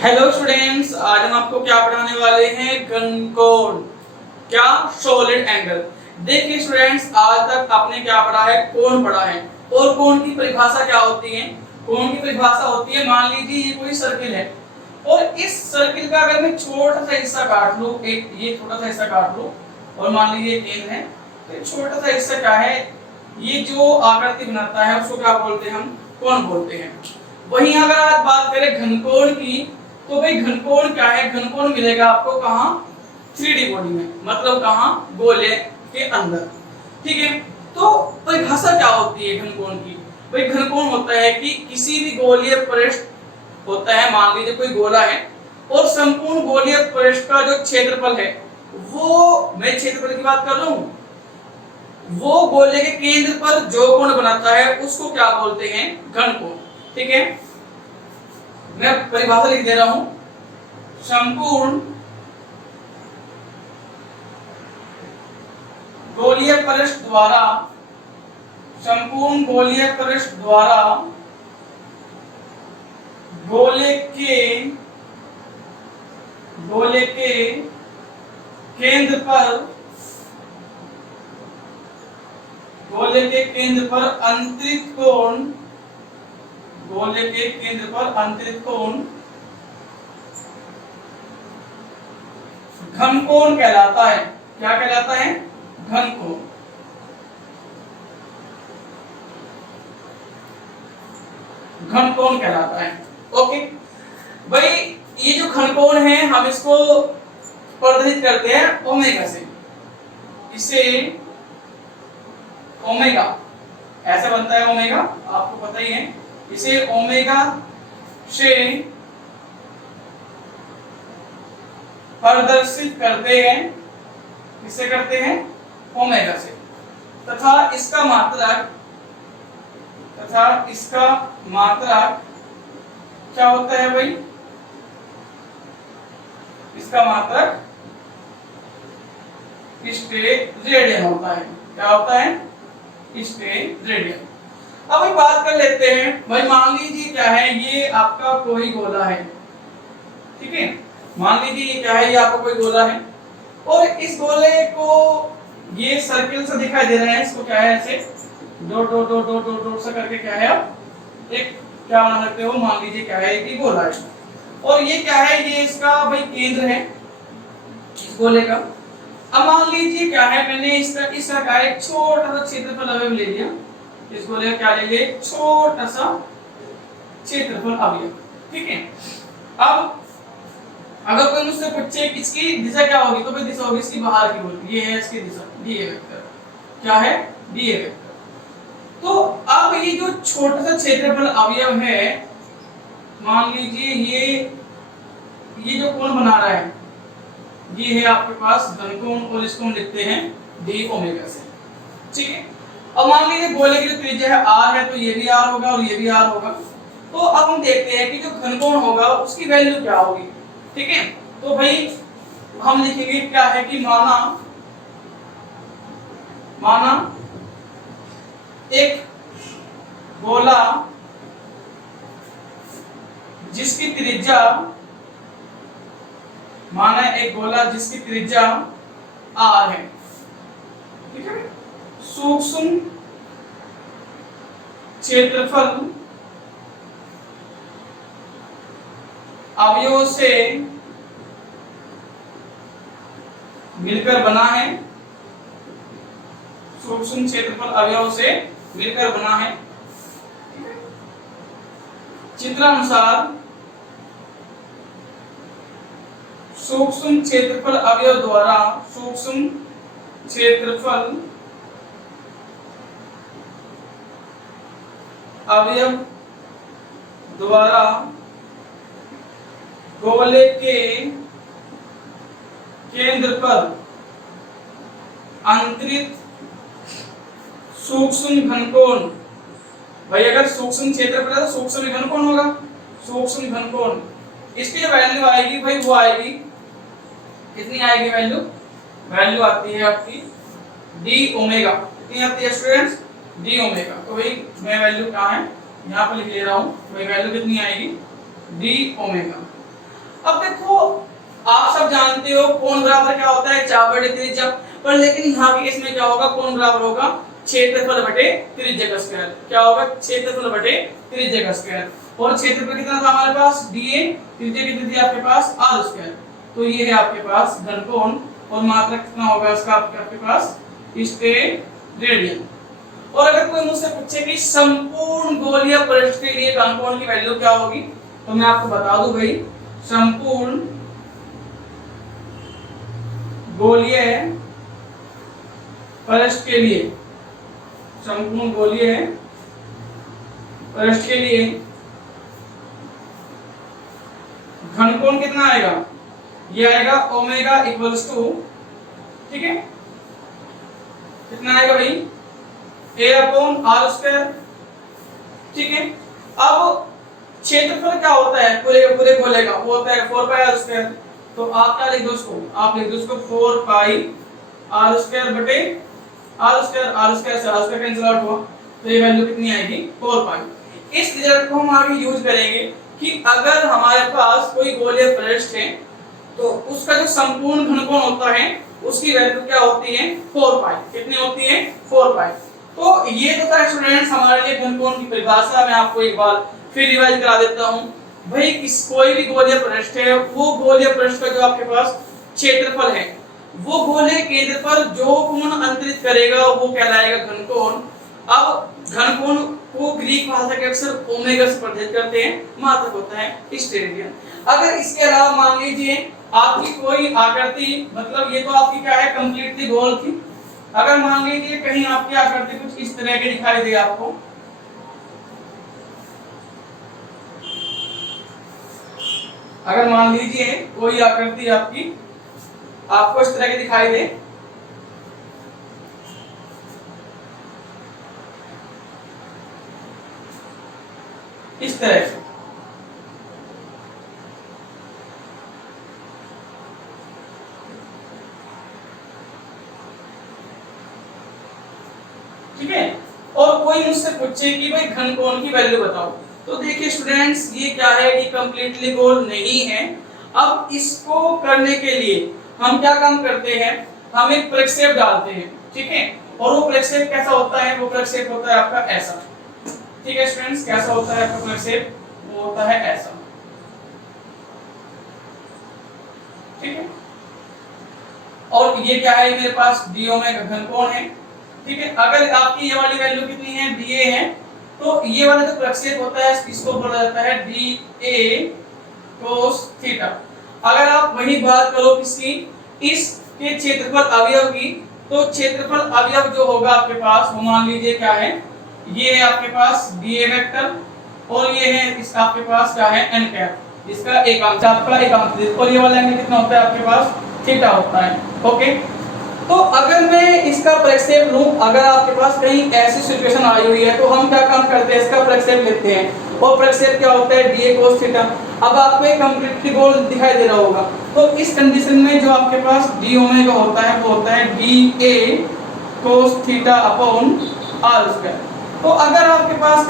Hello students, आज हम आपको क्या पढ़ाने वाले हैं? घनकोण। क्या? Solid angle. देखिए स्टूडेंट्स, आज तक आपने क्या पढ़ा है? कोण पढ़ा है। और कोण की परिभाषा क्या होती है? कोण की परिभाषा होती है, मान लीजिए ये कोई सर्किल है और इस सर्किल का अगर मैं छोटा सा हिस्सा काट लूं, एक ये छोटा सा हिस्सा काट लूं और मान लीजिए केंद्र है, तो ये छोटा सा हिस्सा क्या है? ये जो आकृति बनाता है उसको क्या बोलते हैं? हम कोण बोलते हैं। वहीं अगर आज बात करें घनकोण की, तो भाई घनकोण क्या है? घनकोण मिलेगा आपको कहां? 3D बॉडी में, मतलब कहां? गोले के अंदर। ठीक है, तो परिभाषा क्या होती है घनकोण की? भाई घनकोण होता है कि किसी भी गोलीय पृष्ठ होता है, मान लीजिए कोई गोला है और संपूर्ण गोलीय पृष्ठ का जो क्षेत्रफल है, वो मैं क्षेत्रफल की बात कर रहा हूं, वो गोले के केंद्र पर जो कोण बनाता है उसको क्या बोलते हैं? घनकोण। ठीक है, मैं परिभाषा लिख दे रहा हूं। संपूर्ण गोलीय पृष्ठ द्वारा, संपूर्ण गोलीय पृष्ठ द्वारा गोले के केंद्र पर, गोले के केंद्र पर अंतरित कोण, गोले के केंद्र पर अंतरित कोण घनकोण कहलाता है। क्या कहलाता है? घनकोण। घनकोण कहलाता है। ओके भाई, ये जो घनकोण है हम इसको प्रदर्शित करते हैं ओमेगा से। इसे ओमेगा ऐसे बनता है, ओमेगा आपको पता ही है। इसे ओमेगा से प्रदर्शित करते हैं। किससे करते हैं? ओमेगा से। तथा इसका मात्रक क्या होता है भाई? इसका मात्रक स्टेरेडियन होता है। क्या होता है? स्टेरेडियन। अब हम बात कर लेते हैं भाई, मान लीजिए क्या है, ये आपका कोई गोला है। ठीक है, मान लीजिए ये क्या है? ये आपका कोई गोला है और इस गोले को ये सर्किल से दिखाई दे रहा है। इसको क्या है? ऐसे dot dot dot dot dot dot सा करके क्या है, आप एक क्या बना सकते हो? मान लीजिए क्या है कि गोला है और ये क्या है? ये इसका भाई केंद्र है इस गोले का। अब मान लीजिए क्या है, मैंने इसका का एक छोटा सा क्षेत्रफल अवयव ले लिया। इस गोले का क्या ले लिए? छोटा सा क्षेत्रफल अवयव। ठीक है, अब अगर कोई मुझसे पूछे इसकी दिशा क्या होगी, तो भाई दिशा होगी इसकी बाहर की ओर। ये है इसकी दिशा, डी ए वेक्टर। क्या है? D A vector. तो अब ये जो छोटा सा क्षेत्रफल अवयव है, मान लीजिए ये जो कोण बना रहा है, ये है आपके पास घनकोण और इसको हम लिखते हैं डी ओमेगा से। ठीक है, अब मान लीजिए गोले की जो त्रिज्या है r है, तो ये भी r होगा और ये भी r होगा। तो अब हम देखते हैं कि जो घनकोण होगा उसकी वैल्यू क्या होगी। ठीक है, तो भाई हम लिखेंगे क्या है कि माना एक गोला जिसकी त्रिज्या, माना एक गोला जिसकी त्रिज्या r है। ठीक है, सूक्ष्म क्षेत्रफल अवयव से मिलकर बना है। सूक्ष्म क्षेत्रफल अवयव से मिलकर बना है। चित्रानुसार सूक्ष्म क्षेत्रफल अवयव द्वारा, सूक्ष्म क्षेत्रफल अवयव द्वारा गोले के केंद्र पर अंतरित सूक्ष्म घनकोण। भाई अगर सूक्ष्म क्षेत्रफल है तो सूक्ष्म घनकोण होगा। सूक्ष्म घनकोण, इसकी जो वैल्यू आएगी भाई वो आएगी, कितनी आएगी वैल्यू? वैल्यू आती है आपकी डी ओमेगा। कितनी आती है स्टूडेंट्स? D omega. तो भाई मैं वैल्यू कहाँ है यहाँ पर लिख ले रहा हूँ, भाई वैल्यू कितनी आएगी? D omega. अब देखो आप सब जानते हो कोण बराबर क्या होता है, चाप बटे त्रिज्या, पर लेकिन यहाँ के केस में क्या होगा, कोण बराबर होगा क्षेत्रफल बटे त्रिज्या का स्क्वायर। क्या होगा, क्षेत्रफल बटे त्रिज्या का स्क्वायर। और क्षेत्रफल कितना था हमारे पास, dA, त्रिज्या कितनी थी आपके पास, r स्क्वायर। तो ये है आपके पास घनकोण, और मात्रक कितना होगा इसका आपके पास, स्टेरेडियन रेडियन। और अगर कोई मुझसे पूछे कि संपूर्ण गोलीय पृष्ठ के लिए घनकोण की वैल्यू क्या होगी, तो मैं आपको बता दूं भाई, संपूर्ण गोलीय पृष्ठ के लिए, संपूर्ण गोलीय पृष्ठ के लिए घनकोण कितना आएगा, ये आएगा ओमेगा इक्वल्स टू, ठीक है, कितना आएगा भाई, a अपॉन r स्क्वायर, ठीक है। अब क्षेत्रफल क्या होता है पूरे पूरे गोले का, वो होता है 4 पाई r स्क्वायर। तो आप क्या लिख दो उसको, आप लिख दो उसको 4 पाई r स्क्वायर बटे r स्क्वायर से r स्क्वायर कैंसिल आउट हुआ, तो ये वैल्यू कितनी आएगी, 4 पाई। इस रिजल्ट को हम आगे यूज करेंगे कि अगर हमारे पास कोई गोलीय पृष्ठ है तो उसका जो संपूर्ण घनकोण होता है उसकी वैल्यू क्या होती है, 4 पाई। कितनी होती है, 4 पाई। तो ये तो था स्टूडेंट्स हमारे लिए घनकोण की परिभाषा। मैं आपको एक बार फिर रिवाइज करा देता हूं भाई, कोई भी गोलीय पृष्ठ है, वो गोलीय पृष्ठ का जो आपके पास क्षेत्रफल है, वो गोलीय केंद्र पर जो कोण अंतरित करेगा वो कहलाएगा घनकोण। अब घनकोण को ग्रीक भाषा के अक्षर ओमेगा से प्रदर्शित करते हैं, मात्रक होता है स्टेरेडियन। अगर इसके अलावा मान लीजिए आपकी कोई आकृति, मतलब ये तो आपकी क्या है, कंप्लीटली गोल थी। अगर मान लीजिए कहीं आपकी आकृति कुछ इस तरह की दिखाई दे आपको, अगर मान लीजिए कोई आकृति आपकी आपको इस तरह की दिखाई दे, इस तरह से, ठीक है, और कोई मुझसे पूछे कि भाई घनकोण की वैल्यू बताओ, तो देखिए स्टूडेंट्स ये क्या है कि कंप्लीटली गोल नहीं है। अब इसको करने के लिए हम क्या काम करते हैं, हम एक प्रक्षेप डालते हैं, ठीक है। और वो प्रक्षेप कैसा होता है, वो प्रक्षेप होता है आपका ऐसा, ठीक है स्टूडेंट्स, कैसा होता है आपका प्रक्षेप, वो होता है ऐसा, ठीक है। और ये क्या है, मेरे पास डी ओमेगा घनकोण है, ठीक है। अगर आपकी ये वाली वैल्यू कितनी है, dA है, तो ये वाला जो प्रक्षेप होता है इसको बोला जाता है dA cos थीटा। अगर आप वही बात करो किसकी, इसके क्षेत्रफल अवयव की, तो क्षेत्रफल अवयव जो होगा आपके पास वो मान लीजिए क्या है, ये है आपके पास dA वेक्टर, और ये है इसका आपके पास क्या है, n कैप, इसका एकांक, आपका एकांक, और ये वाला एंगल कितना होता है आपके पास, थीटा होता है, ओके। तो अगर मैं इसका प्रक्षेप लूं, अगर आपके पास कहीं ऐसी सिचुएशन आई हुई है तो हम क्या काम करते हैं, इसका प्रक्षेप लेते हैं, और प्रक्षेप क्या होता है, dA cos थीटा। अब आपको एक कंप्लीटली गोल दिखाई दे रहा होगा, तो इस कंडीशन में जो आपके पास d ओमेगा होता है वो होता है dA cos theta upon r square. तो अगर आपके पास